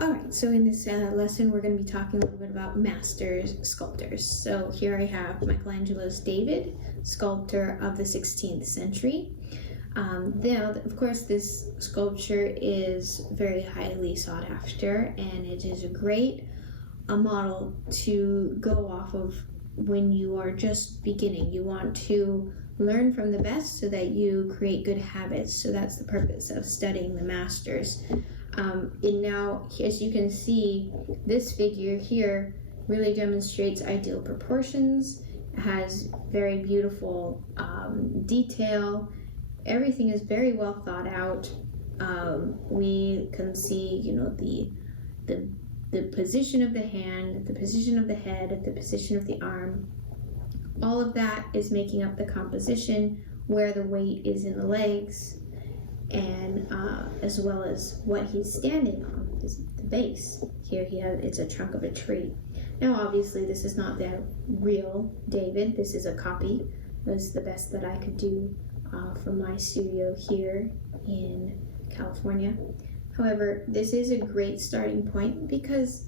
Alright, so in this lesson we're going to be talking a little bit about masters sculptors. So here I have Michelangelo's David, sculptor of the 16th century. Now, of course, this sculpture is very highly sought after, and it is a great model to go off of when you are just beginning. You want to learn from the best so that you create good habits. So that's the purpose of studying the masters. And now, as you can see, this figure here really demonstrates ideal proportions, has very beautiful detail. Everything is very well thought out. We can see, the position of the hand, the position of the head, the position of the arm. All of that is making up the composition, where the weight is in the legs, and as well as what he's standing on, is the base. Here it's a trunk of a tree. Now obviously this is not the real David, this is a copy. This is the best that I could do from my studio here in California. However, this is a great starting point because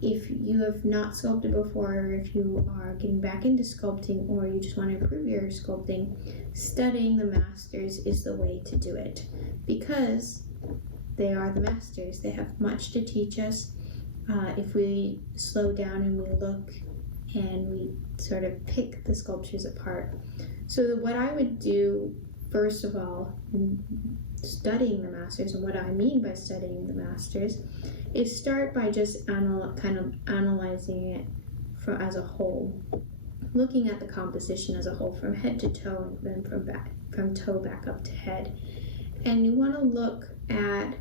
if you have not sculpted before, or if you are getting back into sculpting, or you just want to improve your sculpting, studying the masters is the way to do it, because they are the masters. They have much to teach us. If we slow down and we look and we sort of pick the sculptures apart. So what I would do, first of all, in studying the masters, and what I mean by studying the masters, is start by just kind of analyzing it as a whole, looking at the composition as a whole from head to toe, and then from toe back up to head. And you want to look at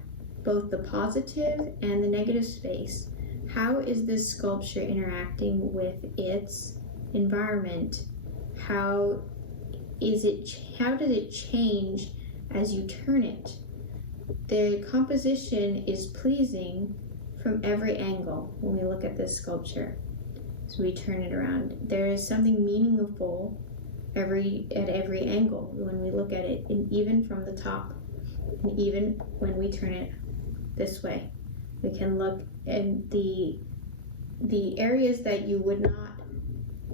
both the positive and the negative space. How is this sculpture interacting with its environment? How does it change as you turn it? The composition is pleasing from every angle when we look at this sculpture. So we turn it around. There is something meaningful at every angle when we look at it, and even from the top, and even when we turn it this way. We can look, and the areas that you would not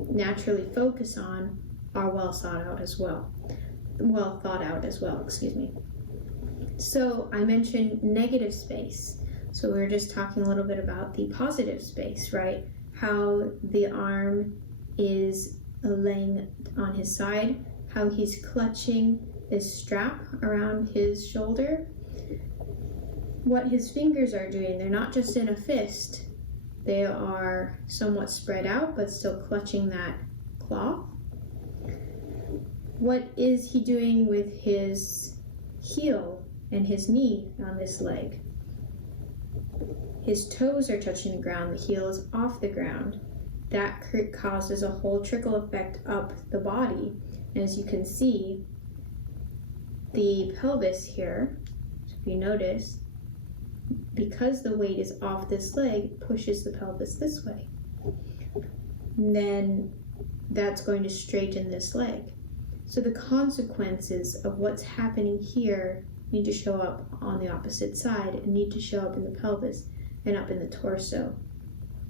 naturally focus on are well thought out as well, excuse me. So I mentioned negative space. So we were just talking a little bit about the positive space, right? How the arm is laying on his side, how he's clutching this strap around his shoulder, what his fingers are doing. They're not just in a fist. They are somewhat spread out, but still clutching that cloth. What is he doing with his heel and his knee on this leg? His toes are touching the ground, the heel is off the ground. That causes a whole trickle effect up the body. And as you can see, the pelvis here, if you notice, because the weight is off this leg, pushes the pelvis this way. And then that's going to straighten this leg. So the consequences of what's happening here need to show up on the opposite side, and need to show up in the pelvis and up in the torso.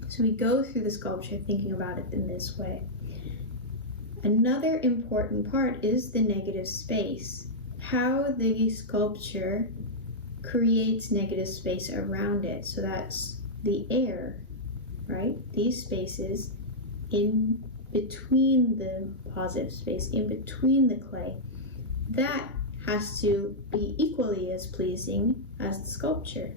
So we go through the sculpture thinking about it in this way. Another important part is the negative space. How the sculpture creates negative space around it. So that's the air, right? These spaces in between the positive space, in between the clay. That has to be equally as pleasing as the sculpture,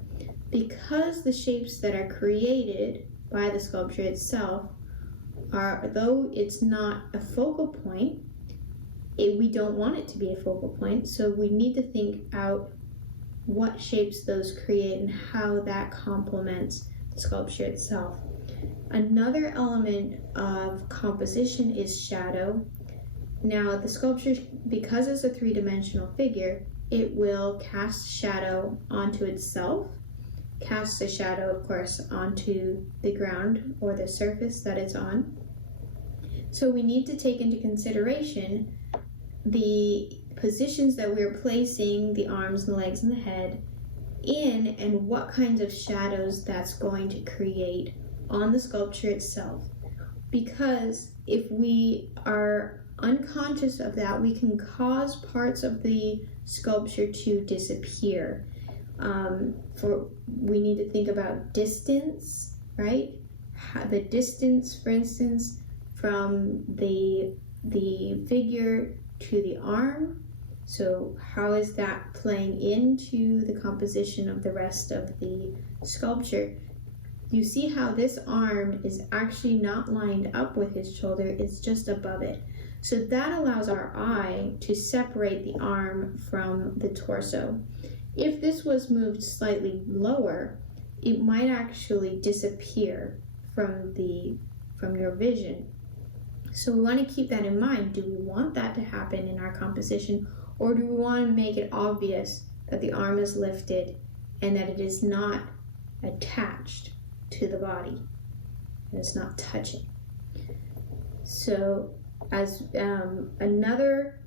because the shapes that are created by the sculpture itself are, though it's not a focal point, we don't want it to be a focal point, so we need to think out what shapes those create and how that complements the sculpture itself. Another element of composition is shadow. Now the sculpture, because it's a three-dimensional figure, it will cast shadow onto itself, cast the shadow, of course, onto the ground or the surface that it's on. So we need to take into consideration the positions that we're placing the arms and the legs and the head in and what kinds of shadows that's going to create on the sculpture itself. Because if we are unconscious of that, we can cause parts of the sculpture to disappear. We need to think about distance, right? The distance, for instance, from the figure to the arm. So how is that playing into the composition of the rest of the sculpture? You see how this arm is actually not lined up with his shoulder, it's just above it. So that allows our eye to separate the arm from the torso. If this was moved slightly lower, it might actually disappear from your vision. So we want to keep that in mind. Do we want that to happen in our composition, or do we want to make it obvious that the arm is lifted and that it is not attached to the body and it's not touching? So as another,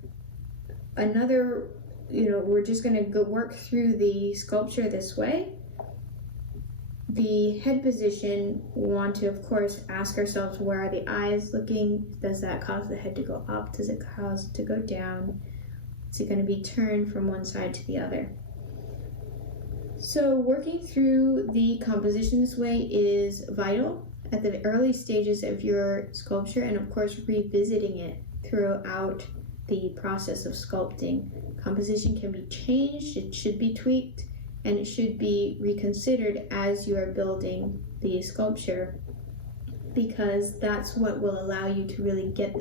we're just going to go work through the sculpture this way. The head position, we want to, of course, ask ourselves, where are the eyes looking? Does that cause the head to go up? Does it cause it to go down? Is it going to be turned from one side to the other? So working through the composition this way is vital at the early stages of your sculpture, and of course revisiting it throughout the process of sculpting. Composition can be changed, it should be tweaked, and it should be reconsidered as you are building the sculpture, because that's what will allow you to really get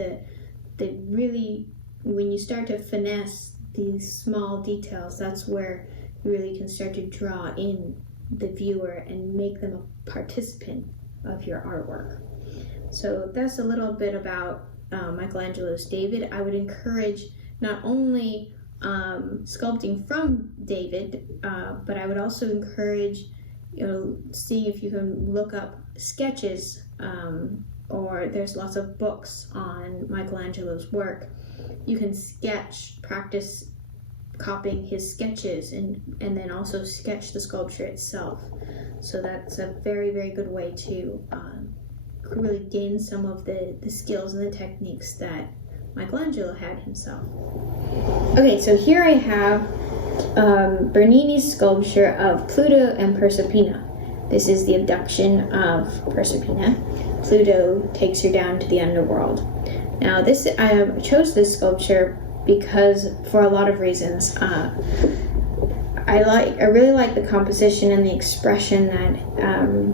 when you start to finesse these small details, that's where you really can start to draw in the viewer and make them a participant of your artwork. So that's a little bit about Michelangelo's David. I would encourage not only sculpting from David, but I would also encourage, seeing if you can look up sketches, or there's lots of books on Michelangelo's work. You can practice copying his sketches, and then also sketch the sculpture itself. So that's a very, very good way to really gain some of the skills and the techniques that Michelangelo had himself. Okay, so here I have Bernini's sculpture of Pluto and Proserpina. This is the abduction of Proserpina. Pluto takes her down to the underworld. Now I chose this sculpture because, for a lot of reasons, I really like the composition and the expression that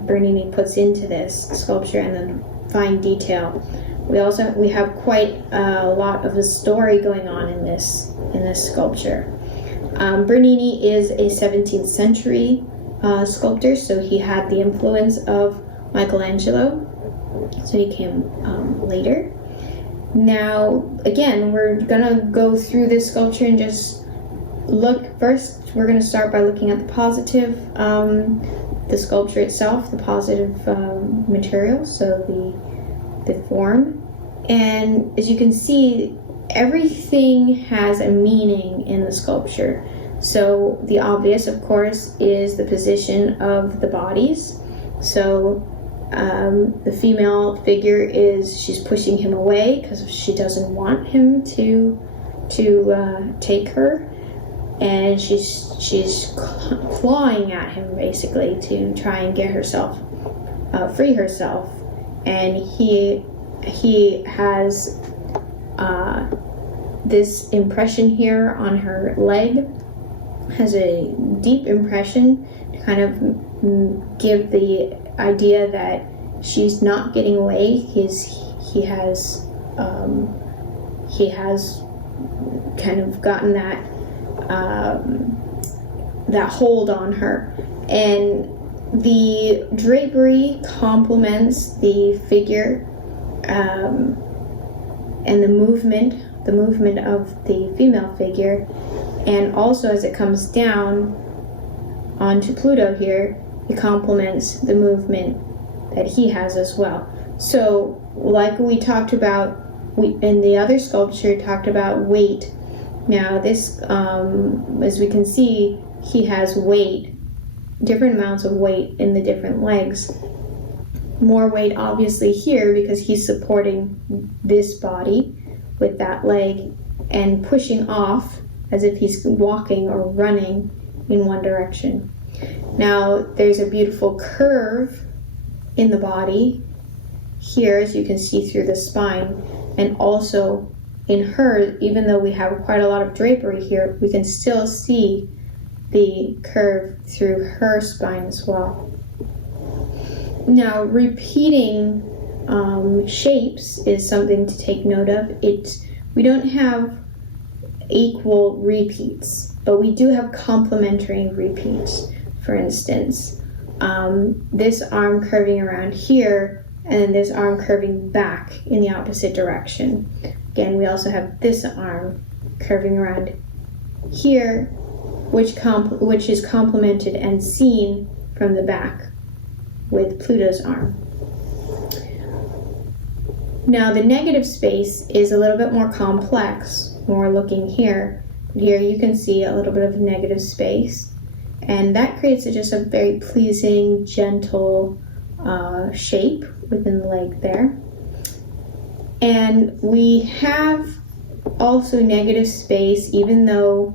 Bernini puts into this sculpture, and the fine detail. We have quite a lot of a story going on in this sculpture. Bernini is a 17th century sculptor, so he had the influence of Michelangelo, so he came later. Now, again, we're gonna go through this sculpture and just look. First, we're gonna start by looking at the positive, the sculpture itself, the positive material, so the form. And as you can see, everything has a meaning in the sculpture. So the obvious, of course, is the position of the bodies. So the female figure she's pushing him away because she doesn't want him to take her, and she's clawing at him basically to try and get herself free herself. And he has this impression here on her leg, has a deep impression to kind of give the idea that she's not getting away. He has kind of gotten that hold on her, and the drapery complements the figure, and the movement of the female figure, and also as it comes down onto Pluto here, it complements the movement that he has as well. So, like we talked about, in the other sculpture talked about weight. Now this, as we can see, he has weight different amounts of weight in the different legs. More weight obviously here because he's supporting this body with that leg and pushing off as if he's walking or running in one direction. Now there's a beautiful curve in the body here, as you can see through the spine, and also in her, even though we have quite a lot of drapery here, we can still see the curve through her spine as well. Now, repeating shapes is something to take note of. We don't have equal repeats, but we do have complementary repeats. For instance, this arm curving around here, and then this arm curving back in the opposite direction. Again, we also have this arm curving around here, which is complemented and seen from the back with Pluto's arm. Now the negative space is a little bit more complex when we're looking here. Here you can see a little bit of negative space, and that creates just a very pleasing, gentle shape within the leg there. And we have also negative space, even though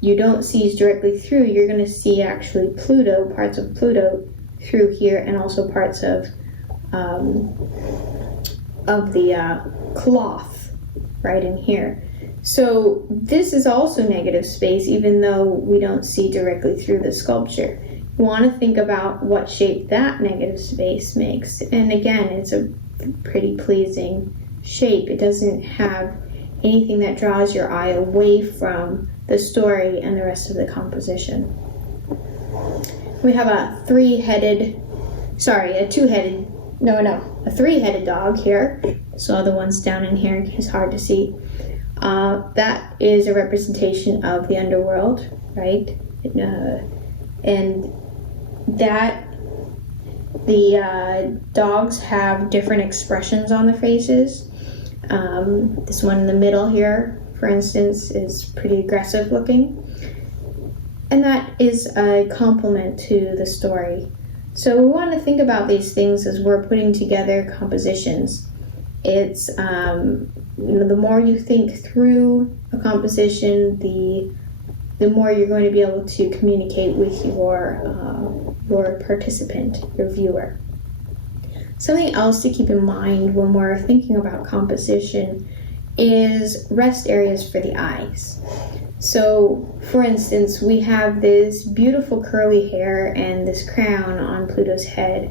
you don't see directly through, you're going to see actually Pluto, parts of Pluto through here, and also parts of the cloth right in here. So this is also negative space, even though we don't see directly through the sculpture. You want to think about what shape that negative space makes. And again, it's a pretty pleasing shape. It doesn't have anything that draws your eye away from the story and the rest of the composition. We have a three-headed dog here. So the ones down in here is hard to see. That is a representation of the underworld, right? And that the dogs have different expressions on the faces. This one in the middle here, for instance, is pretty aggressive looking. And that is a complement to the story. So we want to think about these things as we're putting together compositions. It's, the more you think through a composition, the more you're going to be able to communicate with your participant, your viewer. Something else to keep in mind when we're thinking about composition is rest areas for the eyes. So, for instance, we have this beautiful curly hair and this crown on Pluto's head,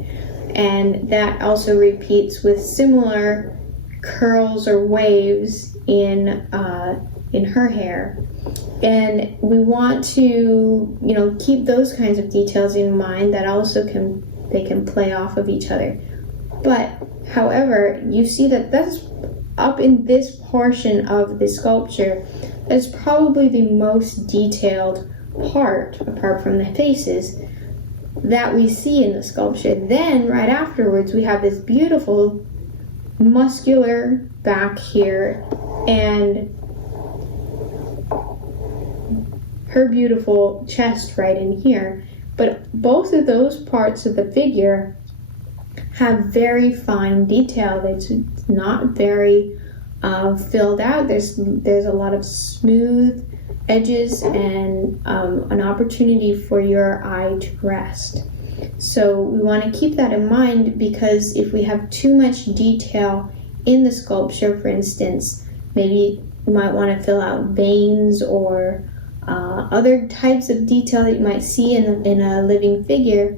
and that also repeats with similar curls or waves in her hair. And we want to, keep those kinds of details in mind that also they can play off of each other. But, however, you see that that's up in this portion of the sculpture. That's probably the most detailed part, apart from the faces, that we see in the sculpture. Then, right afterwards, we have this beautiful muscular back here and her beautiful chest right in here. But both of those parts of the figure have very fine detail. It's not very filled out. There's a lot of smooth edges and an opportunity for your eye to rest. So we want to keep that in mind, because if we have too much detail in the sculpture, for instance, maybe you might want to fill out veins or other types of detail that you might see in a living figure,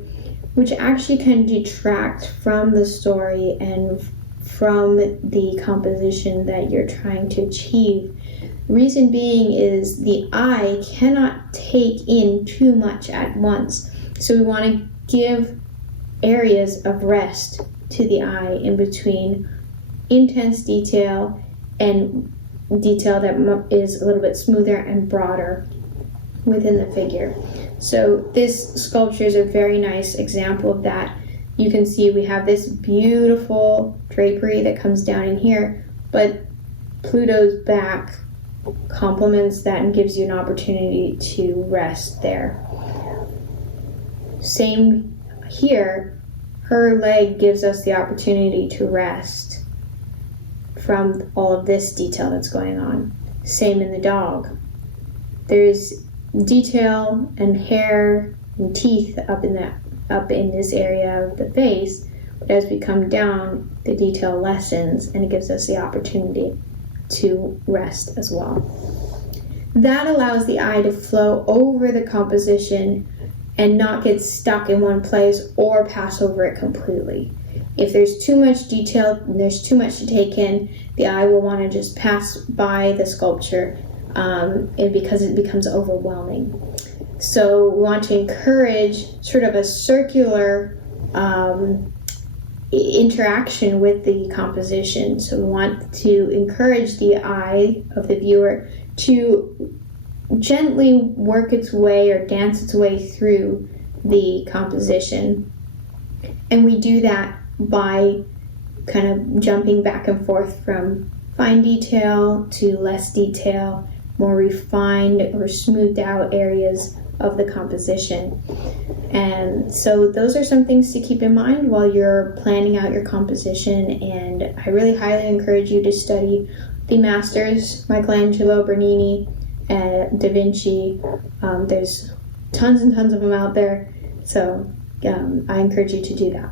which actually can detract from the story and from the composition that you're trying to achieve. Reason being is the eye cannot take in too much at once. So we want to give areas of rest to the eye in between intense detail and detail that is a little bit smoother and broader within the figure. So this sculpture is a very nice example of that. You can see we have this beautiful drapery that comes down in here, but Pluto's back complements that and gives you an opportunity to rest there. Same here, her leg gives us the opportunity to rest from all of this detail that's going on. Same in the dog. There's detail and hair and teeth up in this area of the face, but as we come down, the detail lessens and it gives us the opportunity to rest as well. That allows the eye to flow over the composition and not get stuck in one place or pass over it completely. If there's too much detail and there's too much to take in, the eye will want to just pass by the sculpture because it becomes overwhelming. So we want to encourage sort of a circular interaction with the composition. So we want to encourage the eye of the viewer to gently work its way or dance its way through the composition. And we do that by kind of jumping back and forth from fine detail to less detail, more refined or smoothed out areas of the composition. And so those are some things to keep in mind while you're planning out your composition, and I really highly encourage you to study the masters, Michelangelo, Bernini, and Da Vinci. There's tons and tons of them out there, so I encourage you to do that.